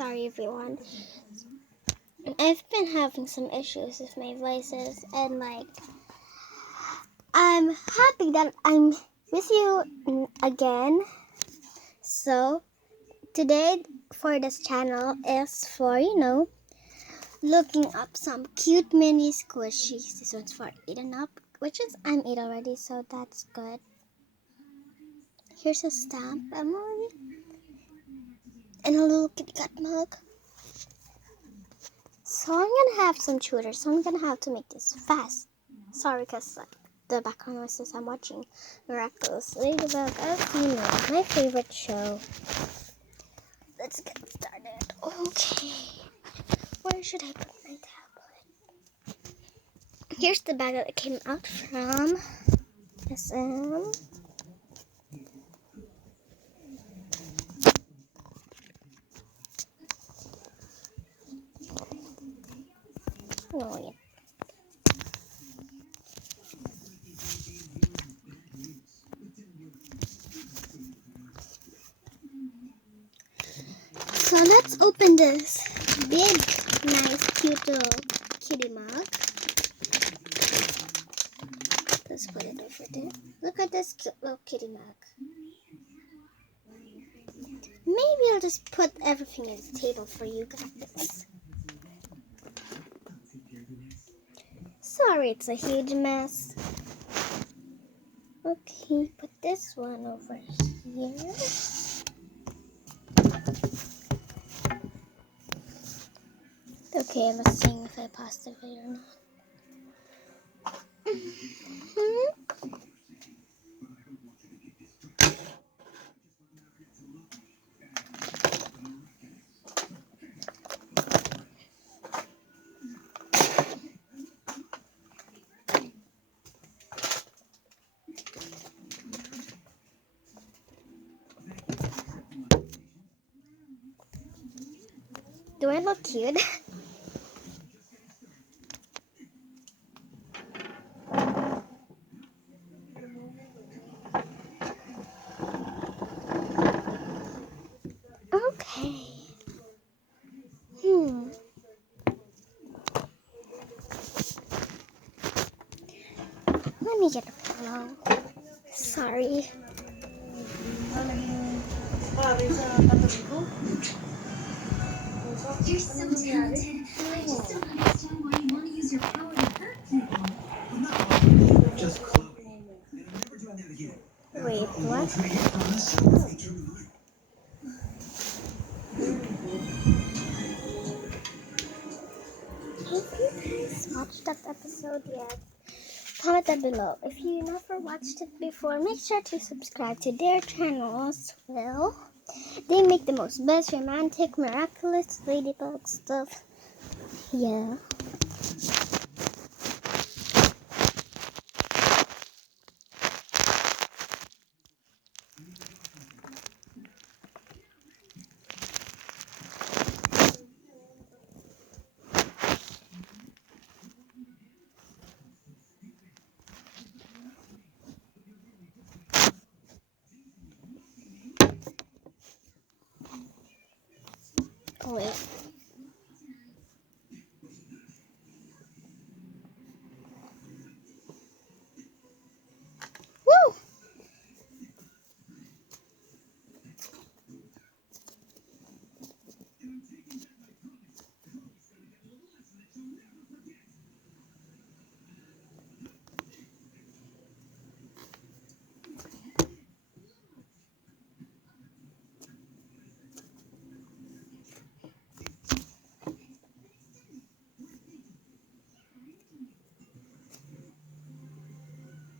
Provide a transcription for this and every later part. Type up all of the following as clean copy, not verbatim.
sorry everyone. I've been having some issues with my voices, and I'm happy that I'm with you again. So today for this channel is for looking up some cute mini squishies. This one's for eating up, which is I'm 8 already, so that's good. Here's a stamp emoji and a little kitty cat mug. So I'm gonna have some tutors, so I'm gonna have to make this fast. Sorry, cause the background noises. I'm watching Miraculous Ladybug, as you know, my favorite show. Let's get started. Okay, where should I put my tablet? Here's the bag that it came out from. SM. Oh yeah. So let's open this big, nice, cute little kitty mug. Let's put it over there. Look at this cute little kitty mug. Maybe I'll just put everything on the table for you guys. Sorry, it's a huge mess. Okay, put this one over here. Okay, I must see if I paused the video or not. Do I look cute? Okay. Let me get a pillow. Sorry. You're so talented. I just don't understand why you want to use your power to hurt people. I'm not just clubbing. And I'm never doing that again. Wait, what? Have you guys watched that episode yet? Comment down below. If you never watched it before, make sure to subscribe to their channel as well. They make the most best romantic, miraculous ladybug stuff. Yeah. Oh, wait. Woo!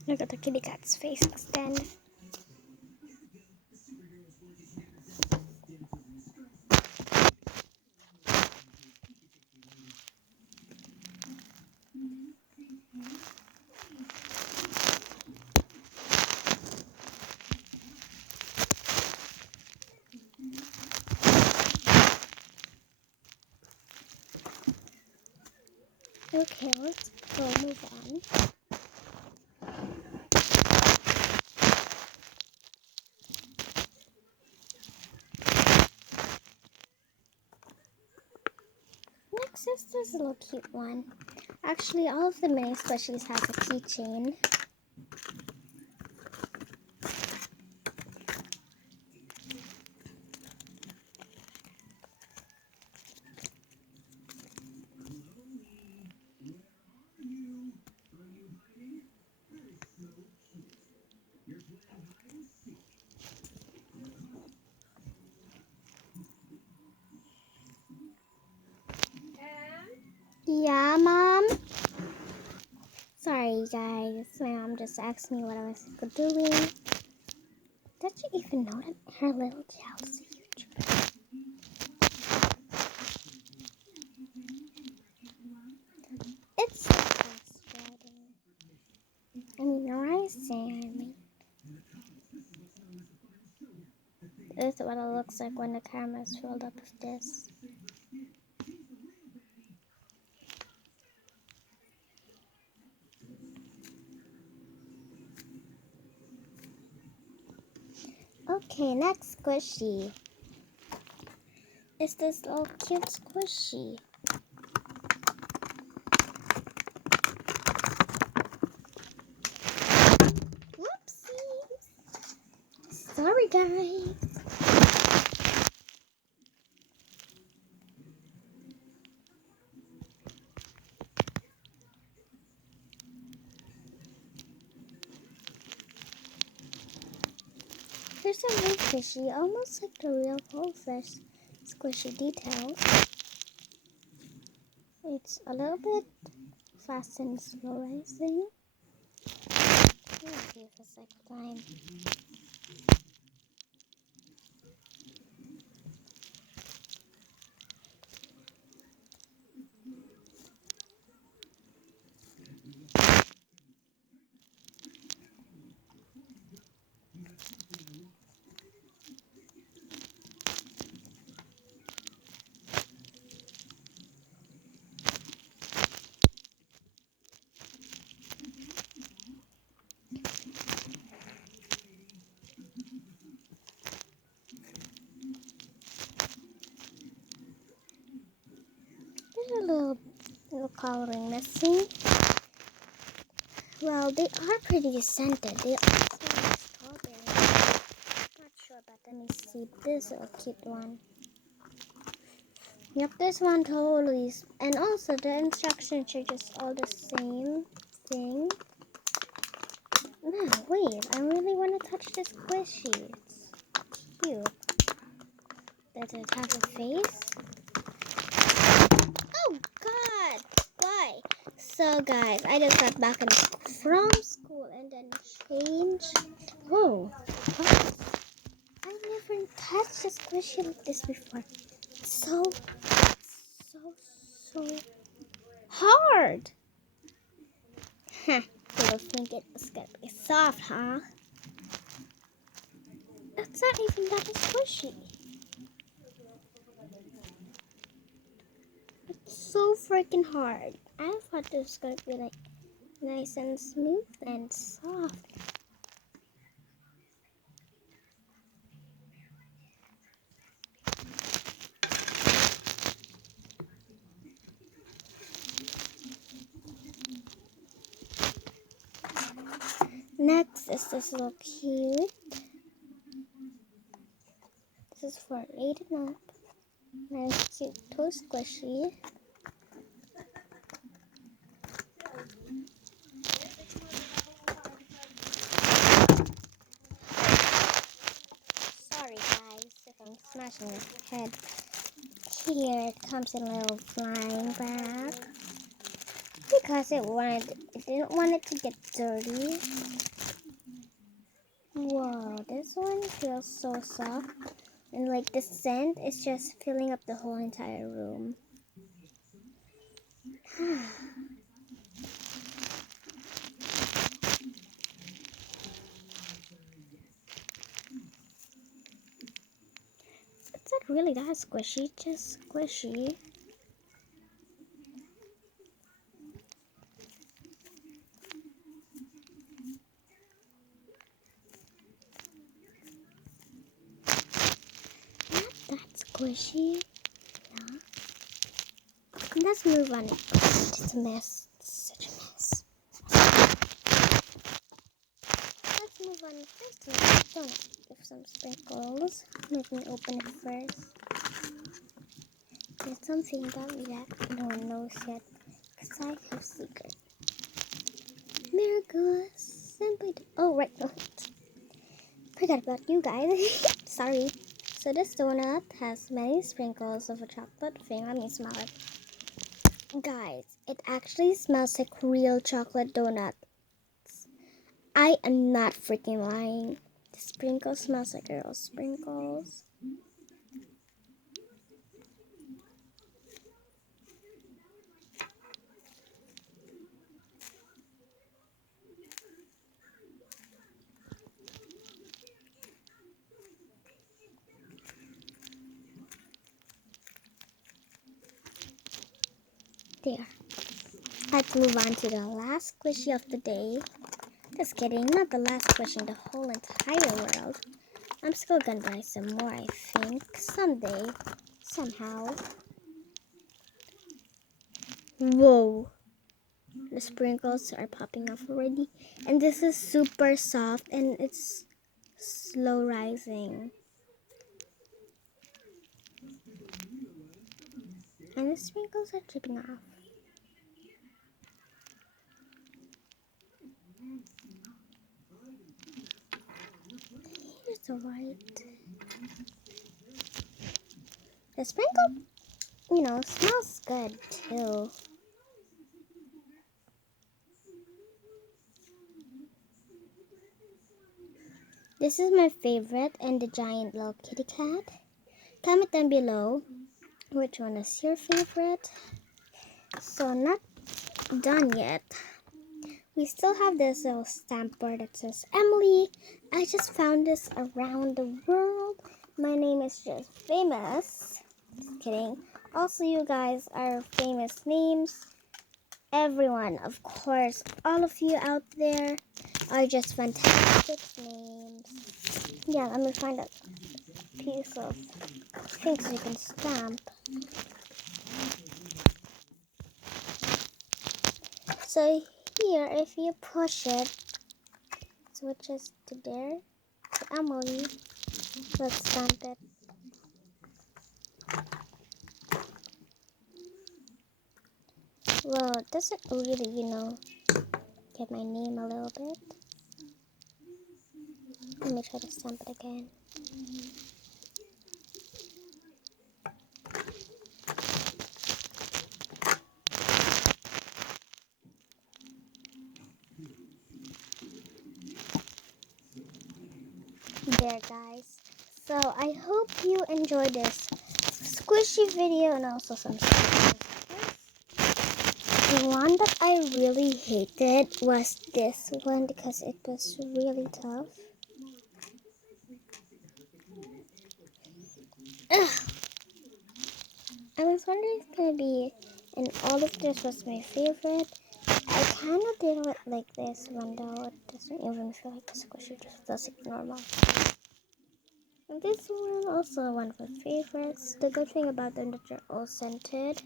Look at the kitty cat's face extend. Okay, let's go move on. Next is this little cute one. Actually, all of the mini squishies have a keychain. Yeah, Mom? Sorry, guys. My mom just asked me what I was doing. Did you even know that her little Chelsea? It's so frustrating. Rising. This is what it looks like when the camera is filled up with this. Okay, next squishy. It's this little cute squishy. Whoopsies. Sorry, guys. There's a real fishy, almost like the real goldfish. Squishy details. It's a little bit fast and slow rising. Let's see if it's like time. There's a little coloring missing. Well, they are pretty scented. They also have strawberry. Not sure about that. Let me see. This is a cute one. Yep, this one totally. And also, the instructions are just all the same thing. No, wait. I really want to touch this squishy. It's cute. Does it have a face? Oh, God. Why? So, guys, I just got back from school and then changed. Whoa. What? I never touched a squishy like this before. So hard. Huh. You think it's gonna be soft, huh? It's not even that squishy. It's so freaking hard. I thought this was gonna be like nice and smooth and soft. Next is this little cute. This is for 8 and up. Nice cute toe squishy. Sorry guys if I'm smashing my head. Here it comes in a little flying bag because it didn't want it to get dirty. Whoa, this one feels so soft, and like the scent is just filling up the whole entire room. It's not really that squishy, just squishy. Not that squishy. No. let's move on. It's a mess. It's such a mess. Let's move on first to the donut with some sprinkles. Let me open it first. There's something that no one knows yet, because I have secret. Miracles. Oh, right. No. Forgot about you guys. Sorry. So this donut has many sprinkles of a chocolate thing. Let me smell it. Guys, it actually smells like real chocolate donut. I am not freaking lying. The sprinkle smells like real sprinkles. There. Let's move on to the last squishy of the day. Just kidding, not the last squishy in the whole entire world. I'm still gonna buy some more, I think. Someday. Somehow. Whoa. The sprinkles are popping off already. And this is super soft and it's slow rising. And the sprinkles are dripping off. Here's the white. The sprinkle, smells good too. This is my favorite and the giant little kitty cat. Comment down below which one is your favorite. So not done yet. We still have this little stamper that says Emily. I just found this around the world. My name is just famous. Just kidding. Also, you guys are famous names. Everyone, of course, all of you out there are just fantastic names. Yeah, let me find a piece of things you can stamp. So here, if you push it, switches to there, to Emily. Let's stamp it. Well, it doesn't really, get my name a little bit. Let me try to stamp it again. There, guys. So I hope you enjoyed this squishy video and also some stickers. The one that I really hated was this one because it was really tough. Ugh. I was wondering if it's gonna be, and all of this was my favorite. I kind of did it like this one though. It doesn't even feel like a squishy, it just feels like normal. And this one also one of my favorites. The good thing about them that they're all scented.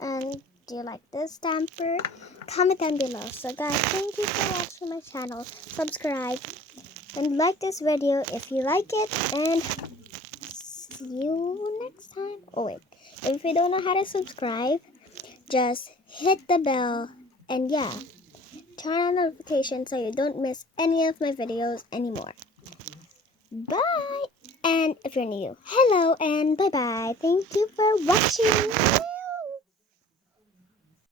And do you like this stamper? Comment down below. So guys, thank you for watching my channel. Subscribe and like this video if you like it. And see you next time. Oh wait, if you don't know how to subscribe, just hit the bell and yeah, turn on notifications so you don't miss any of my videos anymore. Bye! And if you're new, hello and bye-bye. Thank you for watching.